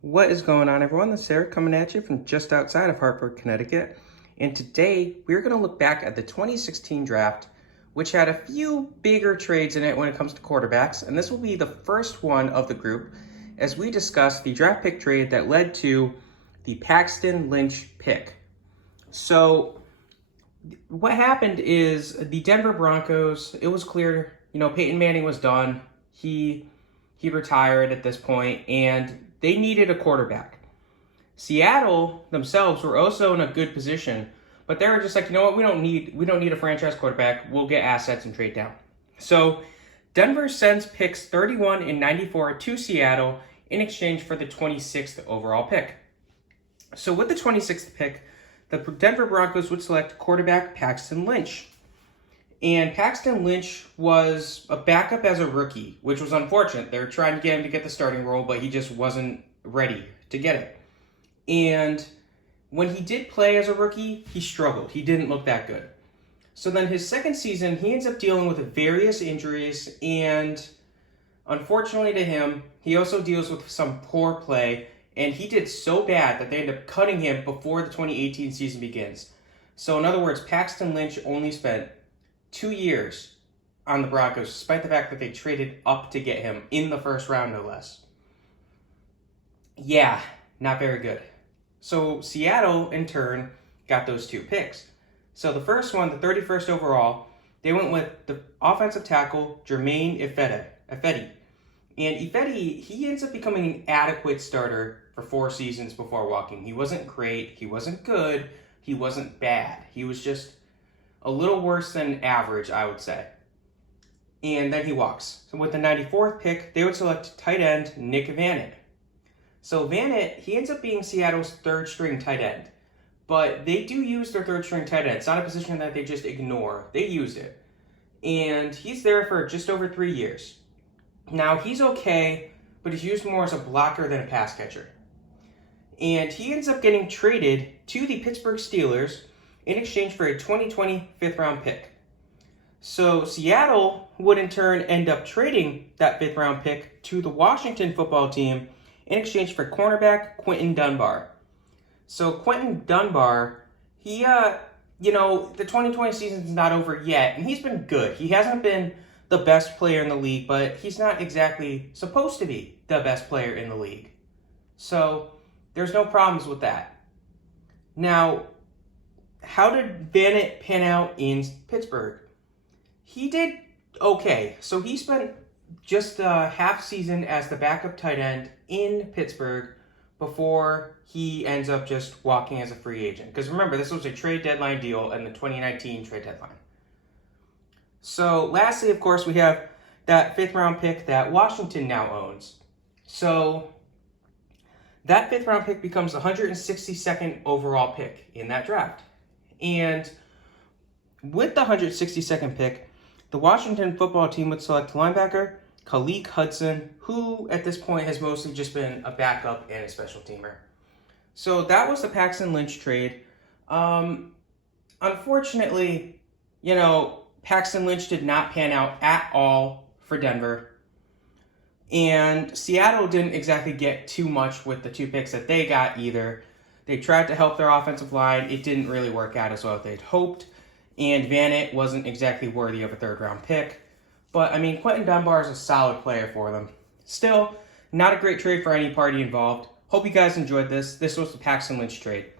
What is going on, everyone? This is Eric coming at you from just outside of Hartford, Connecticut. And today we're going to look back at the 2016 draft, which had a few bigger trades in it when it comes to quarterbacks. And this will be the first one of the group as we discuss the draft pick trade that led to the Paxton Lynch pick. So what happened is the Denver Broncos, it was clear, Peyton Manning was done. He retired at this point, and they needed a quarterback. Seattle themselves were also in a good position, but they were just like, you know what, we don't need a franchise quarterback. We'll get assets and trade down. So Denver sends picks 31 and 94 to Seattle in exchange for the 26th overall pick. So with the 26th pick, the Denver Broncos would select quarterback Paxton Lynch. And Paxton Lynch was a backup as a rookie, which was unfortunate. They were trying to get him to get the starting role, but he just wasn't ready to get it. And when he did play as a rookie, he struggled. He didn't look that good. So then his second season, he ends up dealing with various injuries, and unfortunately to him, he also deals with some poor play, and he did so bad that they end up cutting him before the 2018 season begins. So in other words, Paxton Lynch only spent 2 years on the Broncos, despite the fact that they traded up to get him in the first round, no less. Yeah, not very good. So Seattle, in turn, got those two picks. So the first one, the 31st overall, they went with the offensive tackle, Jermaine Ifedi. And Ifedi, he ends up becoming an adequate starter for 4 seasons before walking. He wasn't great, he wasn't good, he wasn't bad. He was just a little worse than average, I would say. And then he walks. So with the 94th pick, they would select tight end Nick Vannett. So Vannett, he ends up being Seattle's third string tight end. But they do use their third string tight end. It's not a position that they just ignore. They use it. And he's there for just over 3 years. Now, he's okay, but he's used more as a blocker than a pass catcher. And he ends up getting traded to the Pittsburgh Steelers in exchange for a 2020 fifth-round pick. So Seattle would in turn end up trading that fifth-round pick to the Washington football team in exchange for cornerback Quinton Dunbar. So Quinton Dunbar, he, the 2020 season's not over yet, and he's been good. He hasn't been the best player in the league, but he's not exactly supposed to be the best player in the league. So there's no problems with that. Now, how did Vannett pan out in Pittsburgh? He did okay. So he spent just a half season as the backup tight end in Pittsburgh before he ends up just walking as a free agent. Because remember, this was a trade deadline deal and the 2019 trade deadline. So lastly, of course, we have that fifth-round pick that Washington now owns. So that fifth-round pick becomes the 162nd overall pick in that draft. And with the 162nd pick, the Washington football team would select linebacker Khaleke Hudson, who at this point has mostly just been a backup and a special teamer. So that was the Paxton Lynch trade. Unfortunately, Paxton Lynch did not pan out at all for Denver. And Seattle didn't exactly get too much with the 2 picks that they got either. They tried to help their offensive line. It didn't really work out as well as they'd hoped. And Vannett wasn't exactly worthy of a third-round pick. But, Quinton Dunbar is a solid player for them. Still, not a great trade for any party involved. Hope you guys enjoyed this. This was the Paxton Lynch trade.